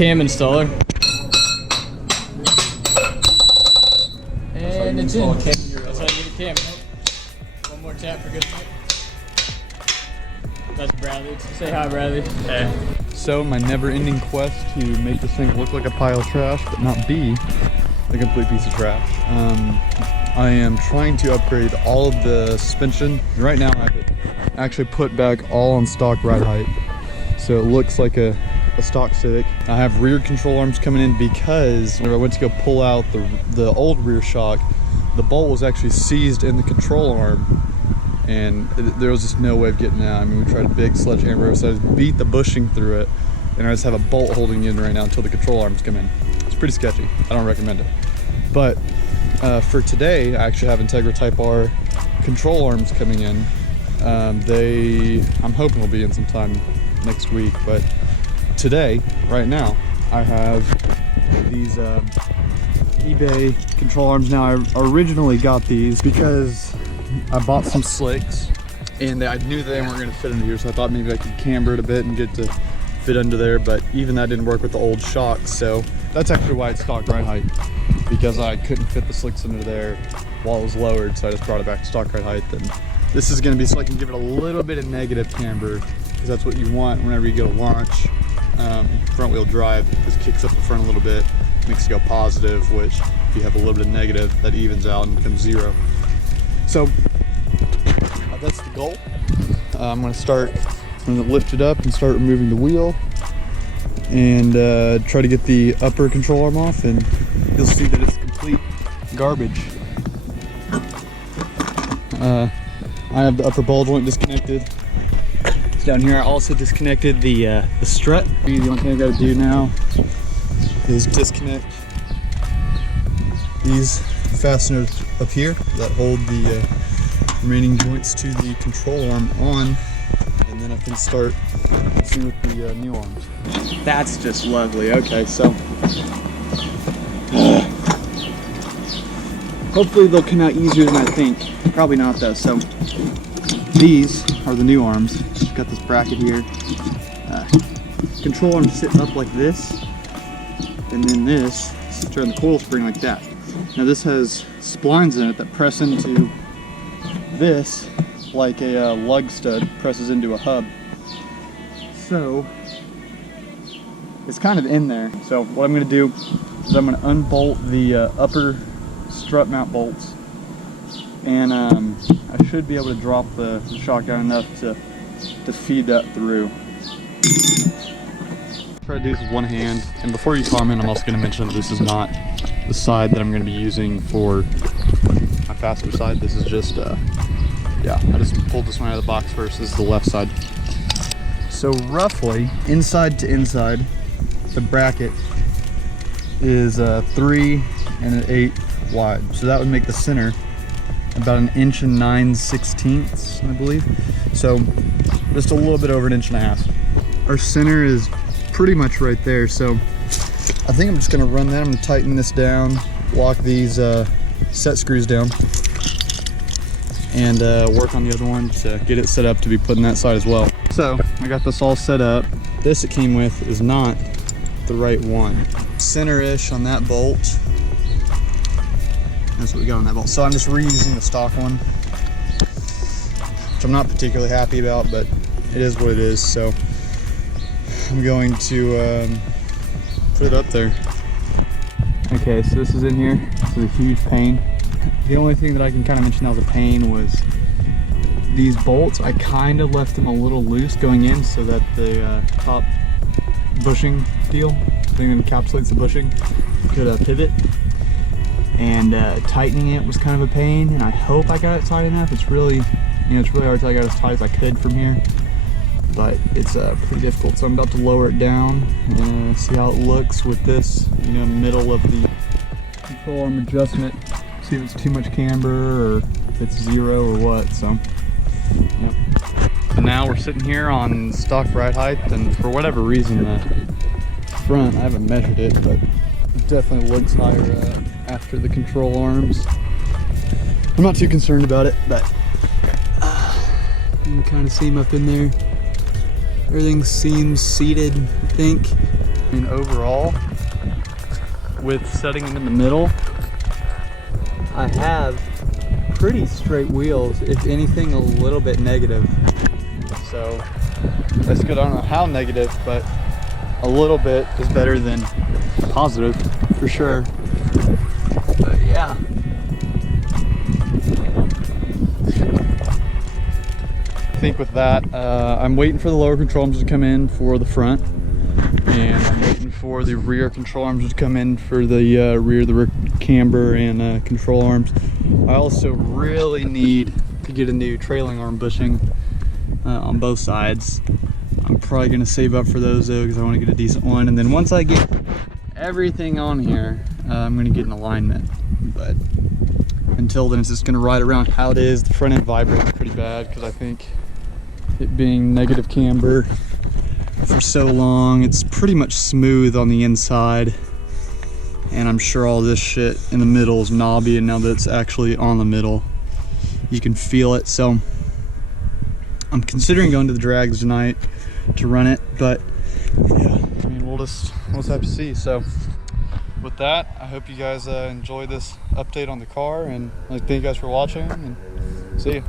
cam installer. And it's in. That's how you get a cam. One more tap for good. That's Bradley. Say hi, Bradley. Hey. So my never-ending quest to make this thing look like a pile of trash, but not be a complete piece of trash. I am trying to upgrade all of the suspension. Right now I have it actually put back all on stock ride height. So it looks like a stock Civic. I have rear control arms coming in because when I went to go pull out the old rear shock, the bolt was actually seized in the control arm. And there was just no way of getting out. I mean, we tried a big sledgehammer, so I just beat the bushing through it, and I just have a bolt holding in right now until the control arms come in. It's pretty sketchy. I don't recommend it. But for today, I actually have Integra Type R control arms coming in. I'm hoping will be in sometime next week, but today, right now, I have these eBay control arms. Now, I originally got these because I bought some slicks and I knew they weren't going to fit into here, so I thought maybe I could camber it a bit and get to fit under there, but even that didn't work with the old shocks. So that's actually why it's stock ride height, because I couldn't fit the slicks under there while it was lowered, so I just brought it back to stock ride height. And this is going to be so I can give it a little bit of negative camber, because that's what you want whenever you go to launch. Front wheel drive just kicks up the front a little bit, makes it go positive, which if you have a little bit of negative, that evens out and becomes zero. So that's the goal. I'm going to lift it up and start removing the wheel and try to get the upper control arm off, and you'll see that it's complete garbage. I have the upper ball joint disconnected. It's down here. I also disconnected the strut. The only thing I got to do now is disconnect these fasteners up here that hold the remaining joints to the control arm on, and then I can start messing with the new arms. That's just lovely. Okay, so hopefully they'll come out easier than I think. Probably not though. So these are the new arms. Got this bracket here. Control arm sits up like this, and then this sits around the coil spring like that. Now this has splines in it that press into this like a lug stud presses into a hub. So it's kind of in there. So what I'm going to do is I'm going to unbolt the upper strut mount bolts, and I should be able to drop the shock down enough to feed that through. Try to do this with one hand, and before you comment, I'm also going to mention that this is not the side that I'm going to be using for my faster side. This is just yeah, I just pulled this one out of the box first. This is the left side. So roughly inside to inside, the bracket is 3 and 1/8 wide, so that would make the center about 1 9/16, I believe. So just a little bit over 1.5 inches. Our center is pretty much right there, so I think I'm just going to run that. I'm going to tighten this down, lock these set screws down, and work on the other one to get it set up to be put in that side as well. So I got this all set up. This it came with is not the right one. Center-ish on that bolt. That's what we got on that bolt. So I'm just reusing the stock one, which I'm not particularly happy about, but it is what it is. So I'm going to put it up there. Okay, so this is in here. This is a huge pain. The only thing that I can kind of mention that was a pain was these bolts. I kind of left them a little loose going in so that the top bushing deal, thing that encapsulates the bushing, could pivot. And tightening it was kind of a pain, and I hope I got it tight enough. It's really, it's really hard to I got as tight as I could from here, but it's pretty difficult. So I'm about to lower it down and see how it looks with this, in the middle of the control arm adjustment. See if it's too much camber or if it's zero or what. So, yep. So now we're sitting here on stock ride height, and for whatever reason, the front, I haven't measured it, but it definitely looks higher after the control arms. I'm not too concerned about it, but you can kind of see them up in there. Everything seems seated, I think. I mean, overall, with setting them in the middle, I have pretty straight wheels, if anything a little bit negative. So that's good. I don't know how negative, but a little bit is better than positive for sure. But yeah. I think with that, I'm waiting for the lower control arms to come in for the front, and I'm waiting for the rear control arms to come in for the rear camber and control arms. I also really need to get a new trailing arm bushing on both sides. I'm probably going to save up for those though, because I want to get a decent one, and then once I get everything on here, I'm going to get an alignment. But until then, it's just going to ride around how it is. The front end vibrates pretty bad because I think it being negative camber for so long, it's pretty much smooth on the inside, and I'm sure all this shit in the middle is knobby, and now that it's actually on the middle, you can feel it. So I'm considering going to the drags tonight to run it, but yeah, I mean, we'll just have to see. So with that, I hope you guys enjoy this update on the car, and I thank you guys for watching, and see you.